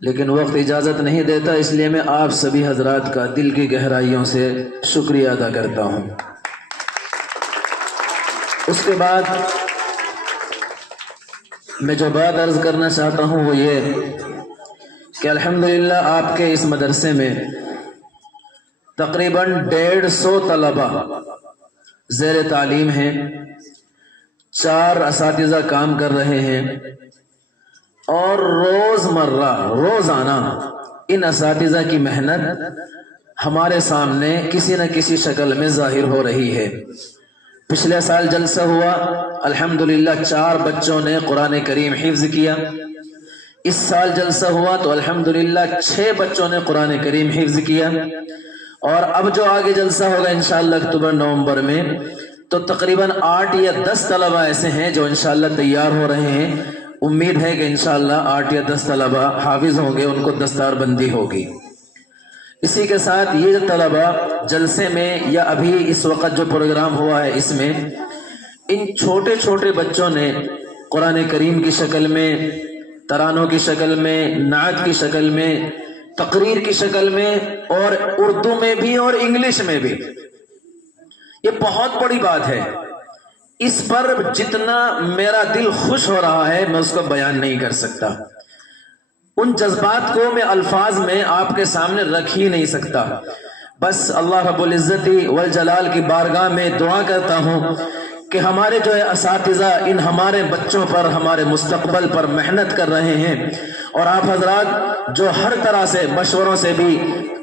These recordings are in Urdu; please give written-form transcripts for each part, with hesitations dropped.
لیکن وقت اجازت نہیں دیتا، اس لیے میں آپ سبھی حضرات کا دل کی گہرائیوں سے شکریہ ادا کرتا ہوں۔ اس کے بعد میں جو بات عرض کرنا چاہتا ہوں وہ یہ کہ الحمدللہ آپ کے اس مدرسے میں تقریباً 150 طلبہ زیر تعلیم ہیں، 4 اساتذہ کام کر رہے ہیں، اور روزانہ ان اساتذہ کی محنت ہمارے سامنے کسی نہ کسی شکل میں ظاہر ہو رہی ہے۔ پچھلے سال جلسہ ہوا، الحمدللہ 4 بچوں نے قرآن کریم حفظ کیا۔ اس سال جلسہ ہوا تو الحمدللہ 6 بچوں نے قرآن کریم حفظ کیا، اور اب جو آگے جلسہ ہوگا انشاءاللہ اکتوبر نومبر میں تو تقریباً 8 یا 10 طلبہ ایسے ہیں جو انشاءاللہ تیار ہو رہے ہیں۔ امید ہے کہ انشاءاللہ 8 یا 10 طلبہ حافظ ہوں گے، ان کو دستار بندی ہوگی۔ اسی کے ساتھ یہ طلبہ جلسے میں یا ابھی اس وقت جو پروگرام ہوا ہے اس میں ان چھوٹے چھوٹے بچوں نے قرآن کریم کی شکل میں، ترانوں کی شکل میں، نعت کی شکل میں، تقریر کی شکل میں، اور اردو میں بھی اور انگلش میں بھی، یہ بہت بڑی بات ہے۔ اس پر جتنا میرا دل خوش ہو رہا ہے میں اس کو بیان نہیں کر سکتا۔ ان جذبات کو میں الفاظ میں آپ کے سامنے رکھ ہی نہیں سکتا۔ بس اللہ رب العزت والجلال کی بارگاہ میں دعا کرتا ہوں کہ ہمارے جو ہے اساتذہ ان ہمارے بچوں پر، ہمارے مستقبل پر محنت کر رہے ہیں، اور آپ حضرات جو ہر طرح سے مشوروں سے بھی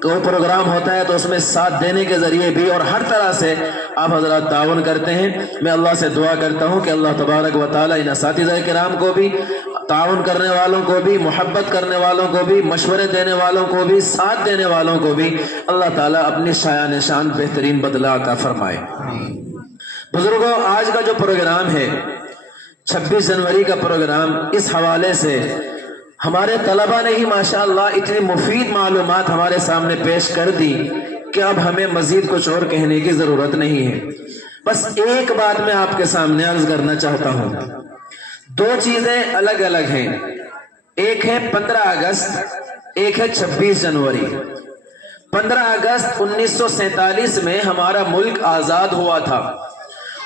کوئی پروگرام ہوتا ہے تو اس میں ساتھ دینے کے ذریعے بھی اور ہر طرح سے آپ حضرات تعاون کرتے ہیں۔ میں اللہ سے دعا کرتا ہوں کہ اللہ تبارک و تعالی ان اساتذہ کرام کو بھی، تعاون کرنے والوں کو بھی، محبت کرنے والوں کو بھی، مشورے دینے والوں کو بھی، ساتھ دینے والوں کو بھی اللہ تعالیٰ اپنی شایان شان بہترین بدلہ عطا فرمائے۔ بزرگوں، آج کا جو پروگرام ہے 26 جنوری کا پروگرام، اس حوالے سے ہمارے طلبہ نے ہی ماشاءاللہ اتنی مفید معلومات ہمارے سامنے پیش کر دی کہ اب ہمیں مزید کچھ اور کہنے کی ضرورت نہیں ہے۔ بس ایک بات میں آپ کے سامنے عرض کرنا چاہتا ہوں، 2 چیزیں الگ الگ ہیں، ایک ہے 15 اگست، ایک ہے 26 جنوری۔ 15 اگست 1947 میں ہمارا ملک آزاد ہوا تھا،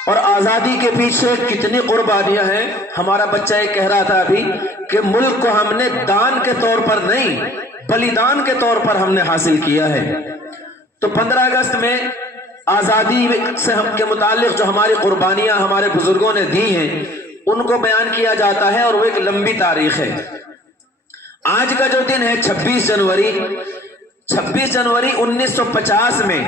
اور آزادی کے پیچھے کتنی قربانیاں ہیں۔ ہمارا بچہ یہ کہہ رہا تھا ابھی کہ ملک کو ہم نے دان کے طور پر نہیں، بلیدان کے طور پر ہم نے حاصل کیا ہے۔ تو 15 اگست میں آزادی سے ہم کے متعلق جو ہماری قربانیاں ہمارے بزرگوں نے دی ہیں ان کو بیان کیا جاتا ہے، اور وہ ایک لمبی تاریخ ہے۔ آج کا جو دن ہے 26 جنوری، 26 جنوری 1950 میں،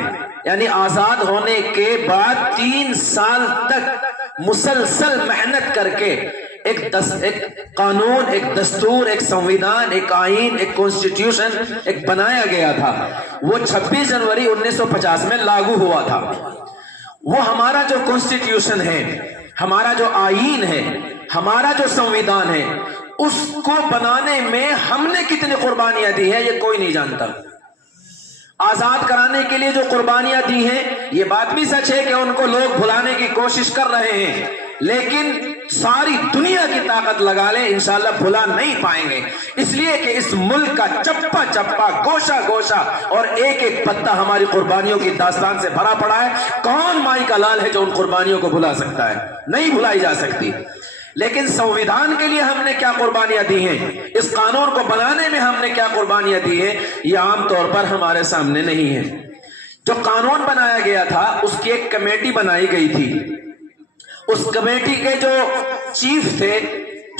یعنی آزاد ہونے کے بعد 3 سال تک مسلسل محنت کر کے ایک قانون، ایک دستور، ایک سنویدھان، ایک آئین، ایک کانسٹیٹیوشن ایک بنایا گیا تھا۔ وہ 26 جنوری 1950 میں لاگو ہوا تھا۔ وہ ہمارا جو کانسٹیٹیوشن ہے، ہمارا جو آئین ہے، ہمارا جو سنویدھان ہے، اس کو بنانے میں ہم نے کتنی قربانیاں دی ہیں یہ کوئی نہیں جانتا۔ آزاد کرانے کے لیے جو قربانیاں دی ہیں یہ بات بھی سچ ہے کہ ان کو لوگ بھلانے کی کوشش کر رہے ہیں، لیکن ساری دنیا کی طاقت لگا لیں انشاءاللہ بھلا نہیں پائیں گے، اس لیے کہ اس ملک کا چپا چپا، گوشہ گوشہ اور ایک ایک پتا ہماری قربانیوں کی داستان سے بھرا پڑا ہے۔ کون مائی کا لال ہے جو ان قربانیوں کو بھلا سکتا ہے؟ نہیں بھلائی جا سکتی۔ لیکن سنویدھان کے لیے ہم نے کیا قربانیاں دی ہیں، اس قانون کو بنانے میں ہم نے کیا قربانیاں دی ہیں، یہ عام طور پر ہمارے سامنے نہیں ہے۔ جو قانون بنایا گیا تھا اس کی ایک کمیٹی بنائی گئی تھی، اس کمیٹی کے جو چیف تھے،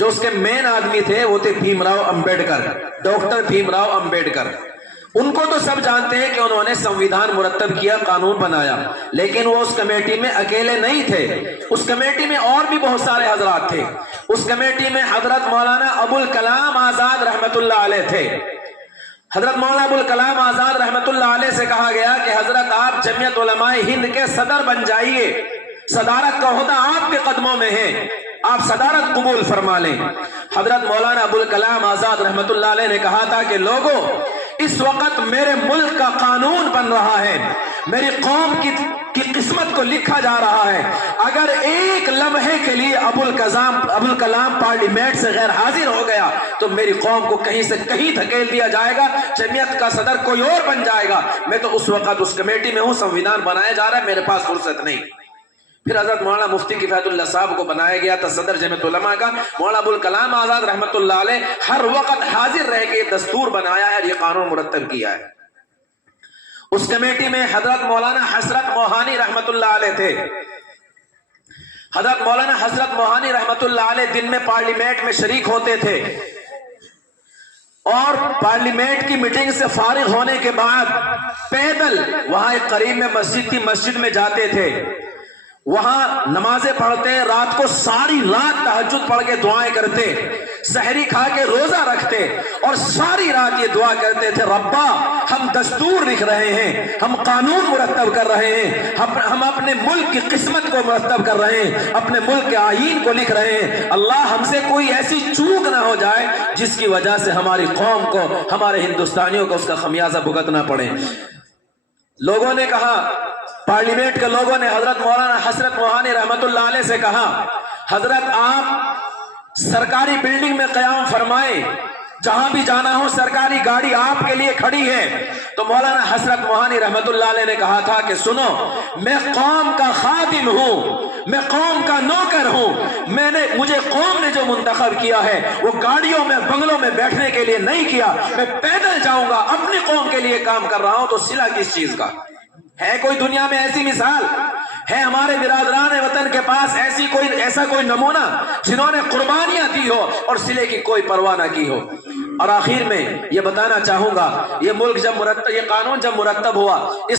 جو اس کے مین آدمی تھے، وہ تھے بھیم راؤ امبیڈکر، ڈاکٹر بھیم راؤ امبیڈکر۔ ان کو تو سب جانتے ہیں کہ انہوں نے سنویدھان مرتب کیا، قانون بنایا، لیکن وہ اس کمیٹی میں اکیلے نہیں تھے، اس کمیٹی میں اور بھی بہت سارے حضرات تھے۔ اس کمیٹی میں حضرت مولانا ابوالکلام آزاد رحمت اللہ علیہ تھے۔ حضرت مولانا ابوالکلام آزاد رحمت اللہ علیہ سے کہا گیا کہ حضرت آپ جمعیت علماء ہند کے صدر بن جائیے، صدارت کا عہدہ آپ کے قدموں میں ہے، آپ صدارت قبول فرما لیں۔ حضرت مولانا ابوالکلام آزاد رحمت اللہ علیہ نے کہا تھا کہ لوگوں، اس وقت میرے ملک کا قانون بن رہا ہے، میری قوم کی قسمت کو لکھا جا رہا ہے. اگر ایک لمحے کے لیے ابوالکلام پارلیمنٹ سے غیر حاضر ہو گیا تو میری قوم کو کہیں سے کہیں دھکیل دیا جائے گا, جمعیت کا صدر کوئی اور بن جائے گا. میں تو اس وقت اس کمیٹی میں ہوں, سنویدھان بنایا جا رہا ہے, میرے پاس فرصت نہیں. پھر حضرت مولانا مفتی کفایت اللہ صاحب کو بنایا گیا تھا صدر جمعیت علماء کا. مولانا ابوالکلام آزاد رحمت اللہ علیہ ہر وقت حاضر رہ کے یہ دستور بنایا ہے, یہ قانون مرتب کیا ہے. اس کمیٹی میں حضرت مولانا حسرت موہانی رحمت اللہ علیہ تھے. حضرت مولانا حسرت موہانی رحمت اللہ علیہ دن میں پارلیمنٹ میں شریک ہوتے تھے, اور پارلیمنٹ کی میٹنگ سے فارغ ہونے کے بعد پیدل وہاں ایک قریب میں مسجد تھی, مسجد میں جاتے تھے, وہاں نمازیں پڑھتے, رات کو ساری رات تہجد پڑھ کے دعائیں کرتے, سحری کھا کے روزہ رکھتے, اور ساری رات یہ دعا کرتے تھے, ربا ہم دستور لکھ رہے ہیں, ہم قانون مرتب کر رہے ہیں, ہم اپنے ملک کی قسمت کو مرتب کر رہے ہیں, اپنے ملک کے آئین کو لکھ رہے ہیں. اللہ ہم سے کوئی ایسی چوک نہ ہو جائے جس کی وجہ سے ہماری قوم کو, ہمارے ہندوستانیوں کو اس کا خمیازہ بھگتنا پڑے. لوگوں نے کہا, پارلیمنٹ کے لوگوں نے حضرت مولانا حسرت موہانی رحمت اللہ علیہ سے کہا, حضرت آپ سرکاری بلڈنگ میں قیام فرمائیں, جہاں بھی جانا ہو سرکاری گاڑی آپ کے لیے کھڑی ہے. تو مولانا حسرت موہانی رحمت اللہ علیہ نے کہا تھا کہ سنو, میں قوم کا خادم ہوں, میں قوم کا نوکر ہوں, مجھے قوم نے جو منتخب کیا ہے وہ گاڑیوں میں بنگلوں میں بیٹھنے کے لیے نہیں کیا, میں پیدل جاؤں گا, اپنی قوم کے لیے کام کر رہا ہوں. تو صلہ کس چیز کا ہے؟ کوئی دنیا میں ایسی مثال ہے ہمارے برادران وطن کے پاس ایسا کوئی نمونہ جنہوں نے قربانیاں دی ہو اور صلے کی کوئی پرواہ نہ کی ہو؟ اور آخر میں یہ بتانا چاہوں گا, یہ قانون جب مرتب ہوا,